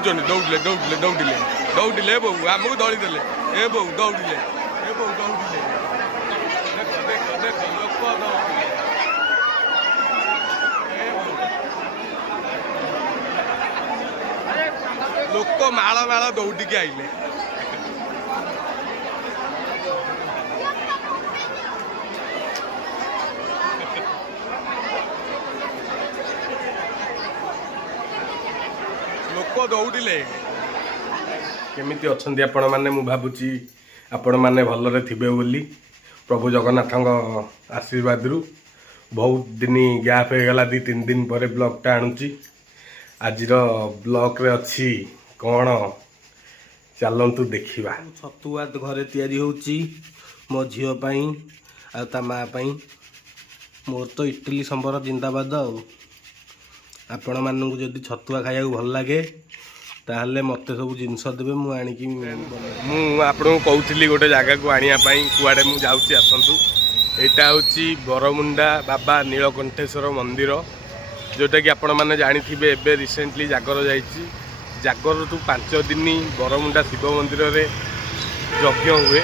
दौड़ुचंडी दौड़िले दौड़िले दौड़िले दौड़िले बो आमको दौड़ी देले ए बो दौड़िले ए बो दौड़िले देख देख देख लोक दौड़िले लोक माळ माळ दौड़िकी आइले लोक दौड़िले केमिति अछंती आपण माने मु भाबुची आपण माने भलरे थिबे बोली प्रभु जगन्नाथ आशीर्वाद रु बहुत दिन गैप हो गला 2-3 दिन पर ब्लॉग टा आणुची आज ब्लॉग रे अच्छी कौन चलतु देखा छतुआ घरे तैयारी होची मो झील आ माँ मोर तो इडली संबर जिंदाबाद आपण मानू जदि छतुआ खाया भल लगे ताहले मते सब जिनस देबे मु आनिकी मु आपन कहूली गोटे जगह को आनिया पई कुआडे मु जाउची आसंतु एटा होची बरमुंडा बाबा नीलकंठेश्वर मंदिर जोटा कि आपण माने जानि थिबे एबे रिसेंटली जागर जाईची जागर टू 5 दिन बरमुंडा शिव मंदिर रे यज्ञ हुए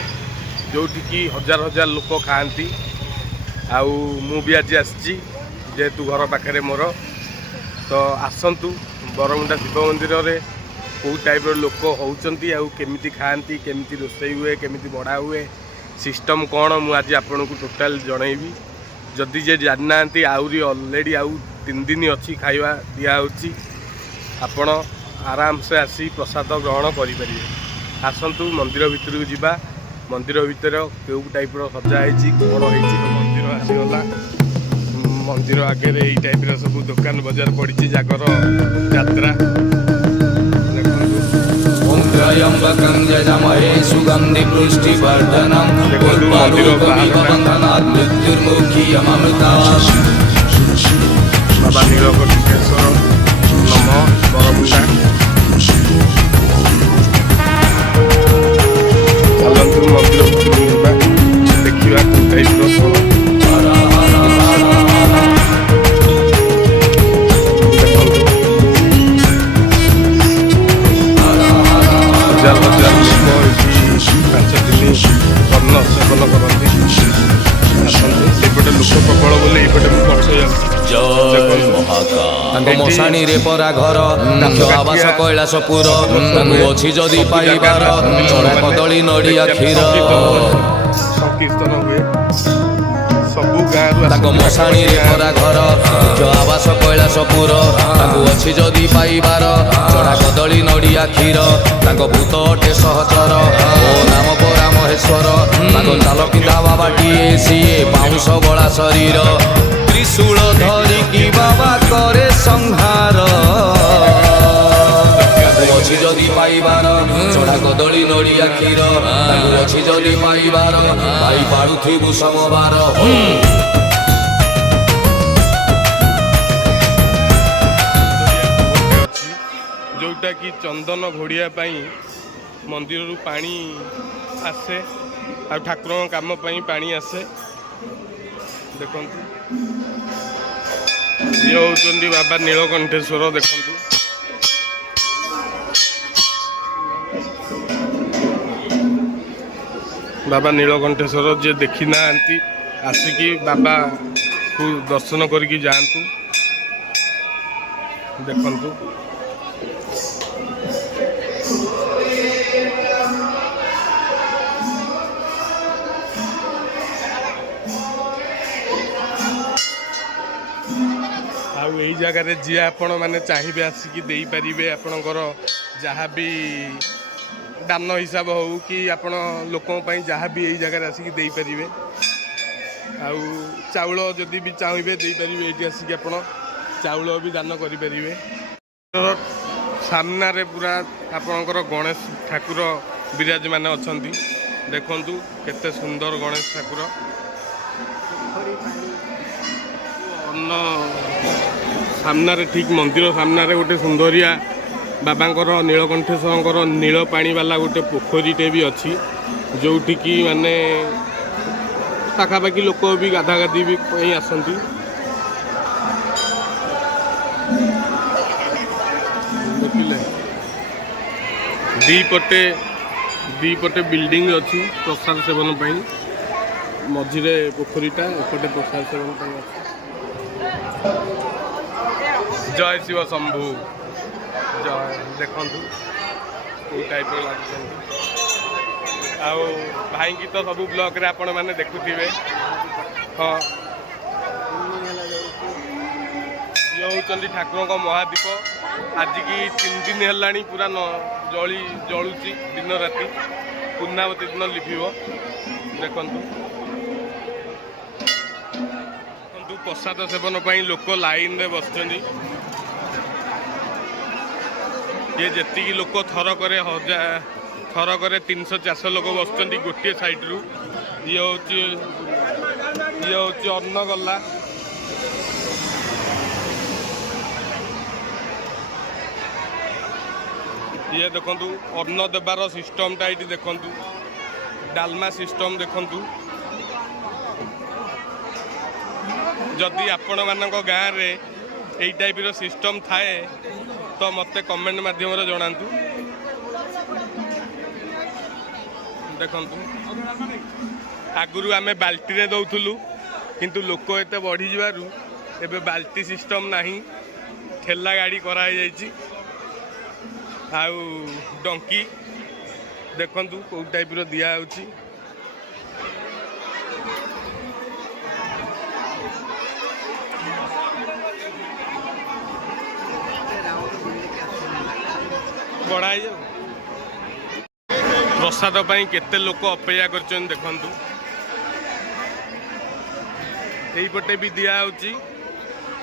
जोटी कि हजार हजार लोक खाती आउ मु भी आज आसी जेहेतु घर पाखे मोर तो आसतु बरमुंडा शिव मंदिर रे कौ टाइप लोक होती केमिति खाती केमिति रोषे हुए केमिति बड़ा हुए सिस्टम कौन मु आज आपन को टोटाल जनइबी जदि जे जाना आउरी ऑलरेडी आउ 3 दिन अच्छी खाइबा दिया होची आपण आराम से आसी प्रसाद ग्रहण करें आसतु मंदिर भितर को जीवा मंदिर भितर क्यों टाइप सजा है कौन हो मंदिर आसीगला मंदिर आगे यही टाइप सब दुकान बजार पड़ी जागर यात्रा बाबा नीलकंठेश्वर नम बरमुंडा चलतु मंदिर देखा टाइप हजार हजार लोक 5 दिन अन्न सेवन करती एपटे लोक प्रबल बोले एपटे मशाणी रे परा घर आवास कैलासपुर अच्छी जदि पाइबार चढ़ा कदली नड़िया क्षीर संकीर्तन हुए सबू गाँव मशाणी रे परा घर आवास कैलासपुर अच्छी जदि पाइबार चढ़ा कदली नड़िया क्षीर भूत अटे सहचर ओ नाम परा महेश्वर चाल पिंधा बाबाटीए सीए बाउंश बड़ा शरीर त्रिशूल धरिकी बाबा करे संहार अच्छी जदि पाइबार चढ़ा कदली नड़िया क्षीर अच्छी जदि पाइबार पाई पारुथिबु समबार जोटा कि चंदन घोड़िया मंदिर रु पानी आसे आ ठाकुर काम पानी आसे देखु ये होती बाबा नीलकंठेश्वर देखु बाबा नीलकंठेश्वर जे देखी ना आसिकी बाबा को दर्शन करके जातु देखु यही जगार जी आपण मैंने चाहिए आसिकी दे पारे आपणकर जहाँ भी दान हिसाब हो कि आपण लोक जहाँ भी यही जगार आसिकी दे पारे आउ चाउल जदि भी चाहिए दे पारे ये आसिक आप चाउल भी दान करें सामना रे पूरा आपणकर गणेश ठाकुर विराजमान अच्छा देखु केते सुंदर गणेश ठाकुर अन्न सामना रे ठीक मंदिर सामना रे गोटे सुंदरिया बाबांकर नीलकंठेश्वर नील पानी वाला गोटे पोखरीटे भी अच्छी जोटिकी माने पाखापाखि लोक भी गाधागाधी भी आसती देखिले दीपटे बिल्डिंग अच्छी प्रसाद सेवन पाई मझिरे पोखरीटा एपटे प्रसाद सेवन पाई अच्छी। जय शिव शंभु जय देखंतु कोई टाइप लगे आओ भाई की तो सब ब्लॉक रे आपण माने देखुथिबे। हाँ ये होचंदी ठाकुर का महादीप आज की 3 दिन है पूरा जलुची दिन राति पूर्णावती दिन लिभिव देखंतु प्रसाद सेवन पर लोक लाइन रे बसचंदी। ये जी लोक थर करे 300-400 लोक बसचंदी गोटे साइड रु। ये हूँ अन्न गला ये देखंतु अन्न देवार सिस्टमटा ये देखंतु डालमा सिस्टम देखंतु। जदि आपण मानक गाँव रे यही टाइप रो सिस्टम थाए तो मते कमेंट माध्यम जनातु। देखंतु आगुरु आमे बाल्टी रे दउथुलु किंतु लोक एते बढ़ी जिवारु एबे बाल्टी सिस्टम नाही ठेला गाड़ी करा जायछि। आउ डंकी देखंतु को टाइप रो दिया होछि। बढ़ाई जाऊ प्रसाद पाई केते लोक अपेक्षा करछन देखंतु। एई पटे भी दिया होछि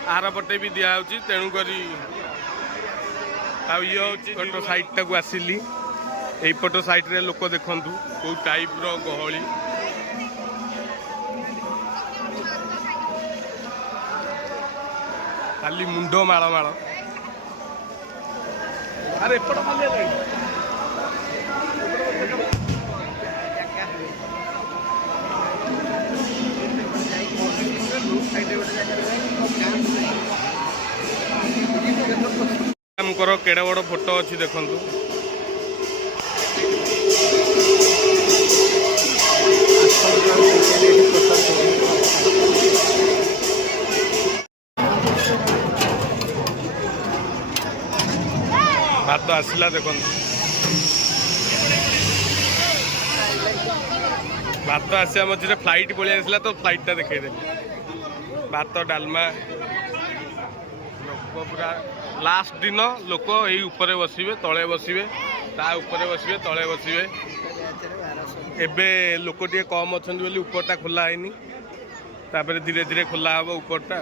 आर पटे भी दिया होछि तेणु करी ये हूँ पट साइड टाक आसिली यहीपट साइड रे लोक देखंतु को टाइप रो गहली। खाली मुंड माल माल अरे एपट खाली केड़े बड़ फोटो अच्छी देखंतु। भात आसला देखंतु भात आसिया मझे फ्लाइट पलि आसला तो फ्लाइटा देखा भात डालमा लोक पूरा लास्ट दिन लोक यही ऊपर बसवे तले बसवे ता ऊपर बसवे तले बसवे। एबे लोक टे कम अच्छा बोली ऊपरटा खोला है तापर धीरे धीरे खोला हम ऊपरटा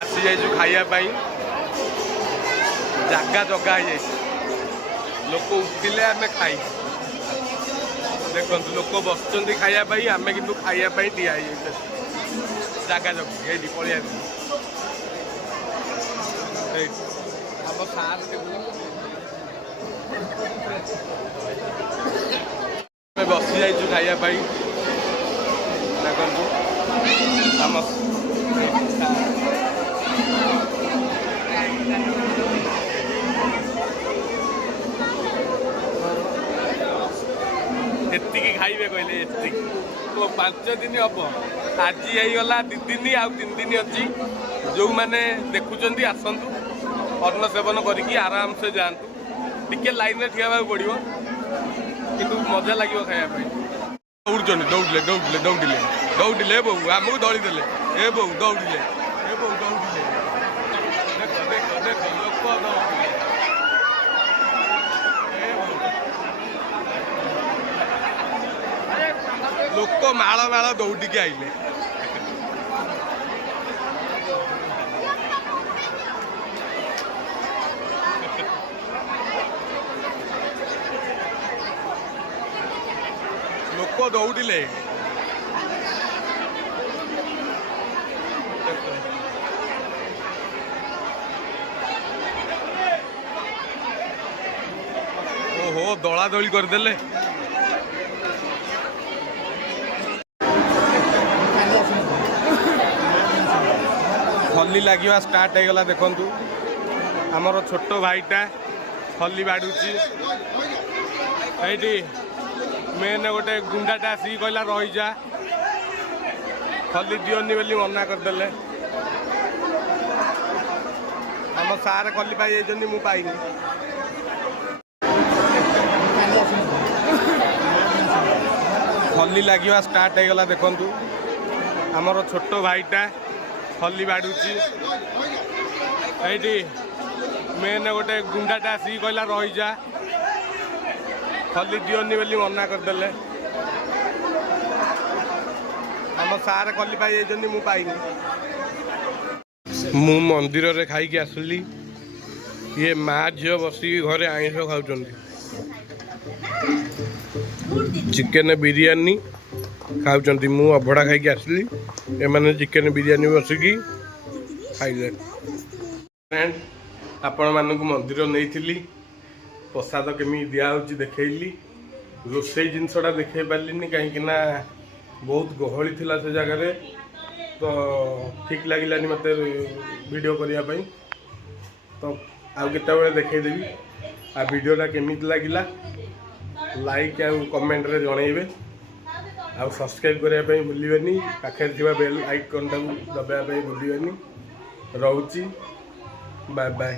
आसी जाइए खावाई जगह जगह है लोक उठिले आम खाई देखो लोक बसुँच खावाई आम कि खावाई ठिया जगह जगह ये पलि हम सार बसी जाइए खावाई देखु आम एतिकी खाइबे कहले एतिकी तो 5 दिन हम आज गला 2 दिन आउ 3 दिन अच्छी जो मैंने देखुंट आसतु अन्न सेवन करी आराम से जातु टिके लाइन में ठिया पड़ो कि मजा लगे खायापी। दौड़े दौड़िले दौड़िले दौड़िले दौड़िले बो आमको दौड़ीदे ए बो दौड़िले ए बो दौड़िले देख देख देख लोक दौड़िले लोक माल माल दौड़िकी आइले लोक दौड़िले ओहो दौड़ा दौड़ी करदेले खली लगे स्टार्ट हो गला देखु आमर छोट भाईटा ଖଲି ବାଡ଼ୁଛି। ଏଇଠି ମେନ୍ ଗୋଟେ ଗୁଣ୍ଡାଟା ଆସିକି କହିଲା ରହିଯା, ଖଲି ଦିଅନି ବୋଲି ମନା କରିଦେଲେ। ଆମ ସାର୍ ଖଲି ପାଇଯାଇଛନ୍ତି, ମୁଁ ପାଇନି। ଖଲି ଲାଗିବା ଷ୍ଟାର୍ଟ ହେଇଗଲା। ଦେଖନ୍ତୁ ଆମର ଛୋଟ ଭାଇଟା ଖଲି ବାଡ଼ୁଛି। ଏଇଠି ମେନ୍ ଗୋଟେ ଗୁଣ୍ଡାଟା ଆସିକି କହିଲା ରହିଯା, ଖଲି ଦିଅନି ବୋଲି ମନା କରିଦେଲେ। ଆମ ସାର୍ ଖଲି ପାଇଯାଇଛନ୍ତି, ମୁଁ ପାଇନି। ମୁଁ ମନ୍ଦିରରେ ଖାଇକି ଆସିଲି। ଇଏ ମା ଝିଅ ବସିକି ଘରେ ଆଇଁଷ ଖାଉଛନ୍ତି। ଚିକେନ ବିରିୟାନୀ ଖାଉଛନ୍ତି। ମୁଁ ଅଭଡ଼ା ଖାଇକି ଆସିଲି, ଏମାନେ ଚିକେନ ବିରିୟାନୀ ବସିକି ଖାଇଲେ। ଫ୍ରେଣ୍ଡ, ଆପଣମାନଙ୍କୁ ମନ୍ଦିର ନେଇଥିଲି, ପ୍ରସାଦ କେମିତି ଦିଆହେଉଛି ଦେଖେଇଲି। ରୋଷେଇ ଜିନିଷଟା ଦେଖେଇ ପାରିଲିନି କାହିଁକିନା ବହୁତ ଗହଳି ଥିଲା ସେ ଜାଗାରେ, ତ ଠିକ୍ ଲାଗିଲାନି ମୋତେ ଭିଡ଼ିଓ କରିବା ପାଇଁ। ତ ଆଉ କେତେବେଳେ ଦେଖେଇଦେବି। ଆଉ ଭିଡ଼ିଓଟା କେମିତି ଲାଗିଲା ଲାଇକ୍ ଆଉ କମେଣ୍ଟରେ ଜଣେଇବେ। ଆଉ ସବସ୍କ୍ରାଇବ୍ କରିବା ପାଇଁ ଭୁଲିବେନି। ପାଖରେ ଥିବା ବେଲ୍ ଆଇକନ୍ଟାକୁ ଦବାଇବା ପାଇଁ ଭୁଲିବେନି। ରହୁଛି, ବାଏ ବାଏ।